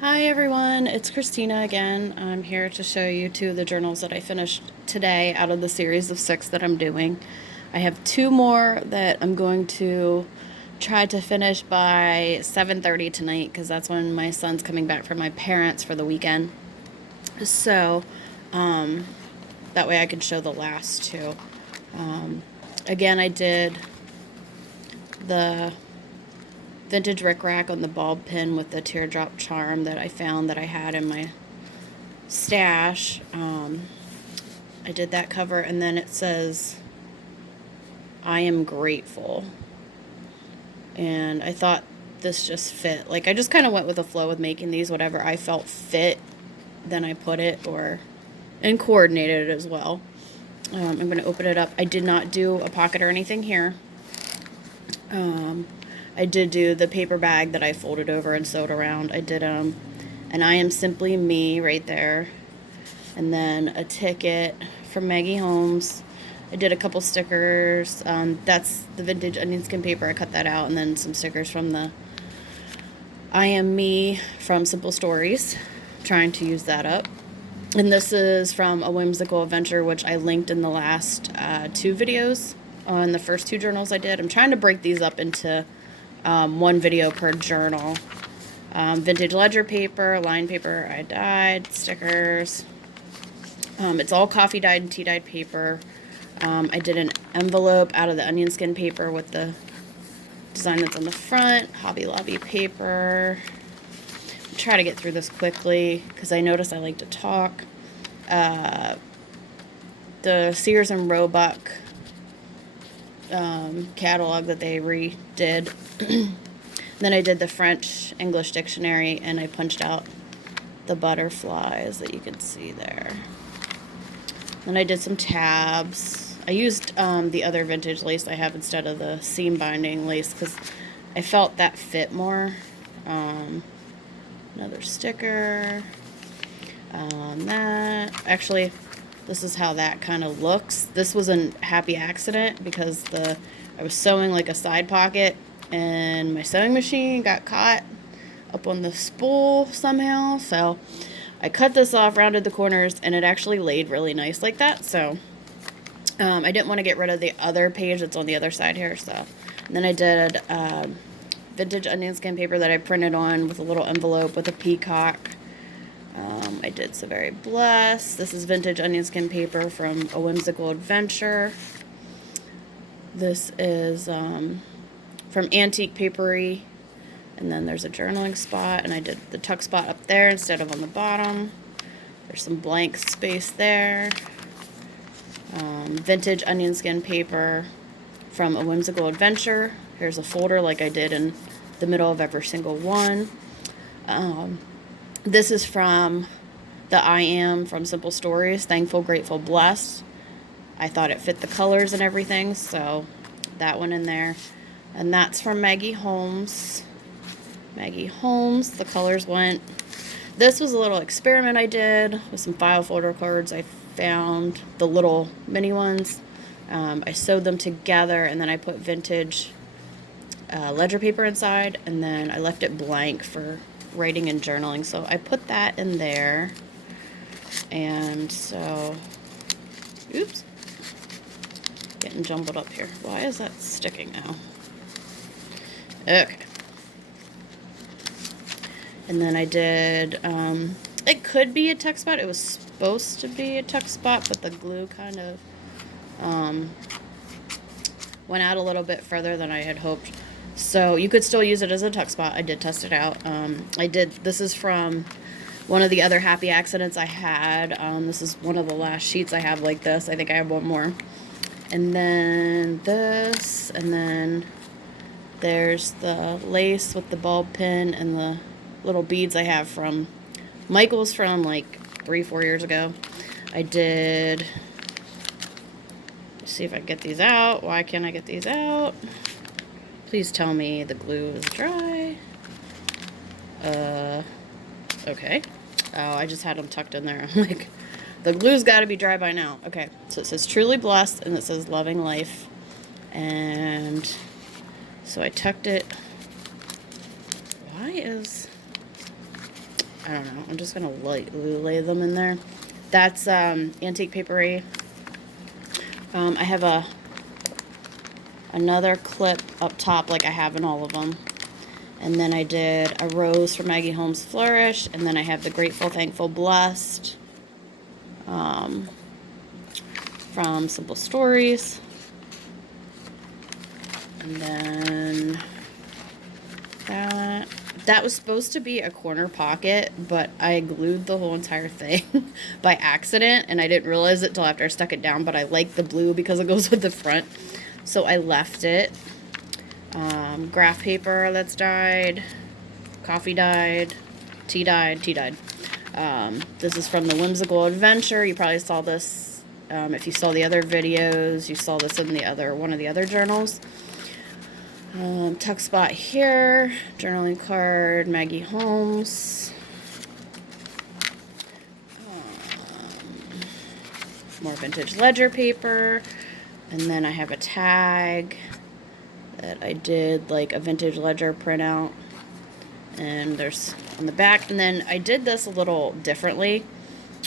Hi everyone, it's Christina again. I'm here to show you two of the journals that I finished today out of the series of 6 that I'm doing. I have 2 more that I'm going to try to finish by 7:30 tonight because that's when my son's coming back from my parents for the weekend. So, that way I can show the last 2. Again, I did the vintage rickrack on the bulb pin with the teardrop charm that I found that I had in my stash. I did that cover, and then it says, I am grateful. And I thought this just fit. Like, I just kind of went with the flow with making these. Whatever I felt fit, then I put it, and coordinated it as well. I'm going to open it up. I did not do a pocket or anything here. I did do the paper bag that I folded over and sewed around. I did an I am simply me right there. And then a ticket from Maggie Holmes. I did a couple stickers. That's the vintage onion skin paper. I cut that out. And then some stickers from the I Am Me from Simple Stories. Trying to use that up. And this is from A Whimsical Adventure, which I linked in the last 2 videos on the first 2 journals I did. I'm trying to break these up into 1 video per journal. Vintage ledger paper, line paper I dyed, stickers. It's all coffee dyed and tea dyed paper. I did an envelope out of the onion skin paper with the design that's on the front. Hobby Lobby paper. I'll try to get through this quickly because I notice I like to talk. The Sears and Roebuck catalog that they redid. Then I did the French English dictionary, and I punched out the butterflies that you can see there. Then I did some tabs. I used the other vintage lace I have instead of the seam binding lace because I felt that fit more. Another sticker. Actually, this is how that kind of looks. This was a happy accident because I was sewing like a side pocket and my sewing machine got caught up on the spool somehow. So I cut this off, rounded the corners, and it actually laid really nice like that. So I didn't want to get rid of the other page that's on the other side here. So and then I did vintage onion skin paper that I printed on with a little envelope with a peacock. I did So Very Blessed. This is vintage onion skin paper from A Whimsical Adventure. This is from Antique Papery. And then there's a journaling spot, and I did the tuck spot up there instead of on the bottom. There's some blank space there. Vintage onion skin paper from A Whimsical Adventure. Here's a folder like I did in the middle of every single one. This is from the I Am from Simple Stories, Thankful, Grateful, Blessed. I thought it fit the colors and everything, so that one in there. And that's from Maggie Holmes. Maggie Holmes, the colors went. This was a little experiment I did with some file folder cards I found, the little mini ones. I sewed them together, and then I put vintage ledger paper inside, and then I left it blank for writing and journaling. So I put that in there. And so, oops, getting jumbled up here. Why is that sticking now? Okay. And then I did, it could be a tuck spot. It was supposed to be a tuck spot, but the glue kind of went out a little bit further than I had hoped. So you could still use it as a tuck spot. I did test it out. This is from one of the other happy accidents I had. This is one of the last sheets I have like this. I think I have one more. And then this, and then there's the lace with the bulb pin and the little beads I have from Michael's from like 3-4 years ago. I did, let's see if I can get these out. Why can't I get these out? Please tell me the glue is dry. Okay. Oh, I just had them tucked in there. I'm like, the glue's got to be dry by now. Okay, so it says Truly Blessed, and it says Loving Life. And so I tucked it. Why is I don't know. I'm just going to lay them in there. That's antique papery. I have another clip up top like I have in all of them. And then I did a rose from Maggie Holmes Flourish. And then I have the Grateful, Thankful, Blessed from Simple Stories. And then that was supposed to be a corner pocket, but I glued the whole entire thing by accident, and I didn't realize it till after I stuck it down, but I like the blue because it goes with the front, so I left it. Graph paper that's dyed, coffee dyed, tea dyed, tea dyed. This is from the Whimsical Adventure. You probably saw this, if you saw the other videos, you saw this in one of the other journals. Tuck spot here, journaling card, Maggie Holmes. More vintage ledger paper. And then I have a tag that I did like a vintage ledger printout. And there's on the back. And then I did this a little differently.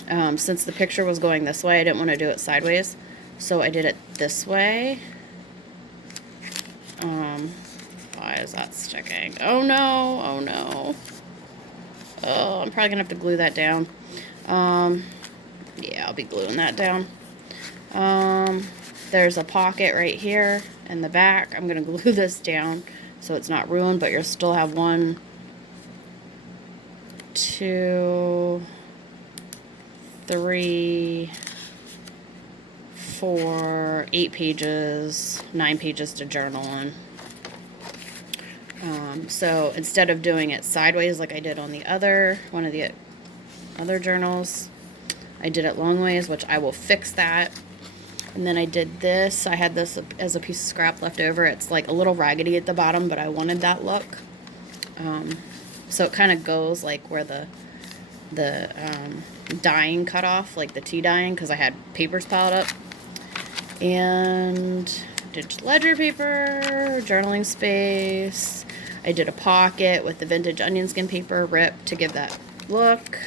Since the picture was going this way, I didn't want to do it sideways. So I did it this way. Why is that sticking? Oh no, oh no. Oh, I'm probably gonna have to glue that down. Yeah, I'll be gluing that down. There's a pocket right here in the back. I'm gonna glue this down so it's not ruined, but you'll still have 1, 2, 3, 4, 8 pages, 9 pages to journal on. So instead of doing it sideways like I did on one of the other journals, I did it long ways, which I will fix that. And then I did this. I had this as a piece of scrap left over. It's like a little raggedy at the bottom, but I wanted that look. So it kind of goes like where the dyeing cut off, like the tea dyeing, because I had papers piled up. And did ledger paper, journaling space. I did a pocket with the vintage onion skin paper ripped to give that look.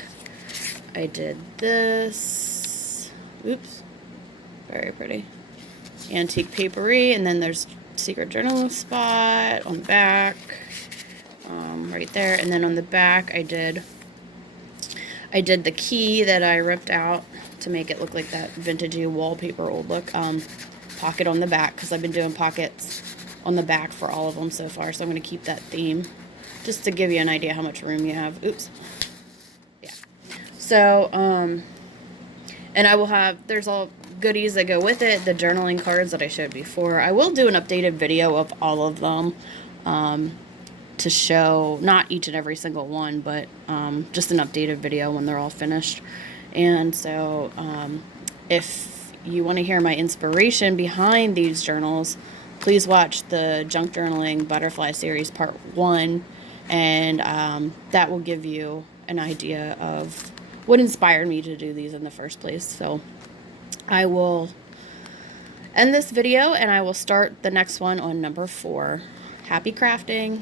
I did this. Oops. Very pretty. Antique papery. And then there's secret journaling spot on the back. Right there. And then on the back I did the key that I ripped out to make it look like that vintagey wallpaper old look. Pocket on the back, because I've been doing pockets on the back for all of them so far, so I'm going to keep that theme just to give you an idea how much room you have. Oops. Yeah. So, and I will have, there's all goodies that go with it, the journaling cards that I showed before. I will do an updated video of all of them to show, not each and every single one, but just an updated video when they're all finished. And so if you want to hear my inspiration behind these journals, please watch the Junk Journaling Butterfly Series Part 1, and that will give you an idea of what inspired me to do these in the first place. So I will end this video, and I will start the next one on number 4. Happy crafting!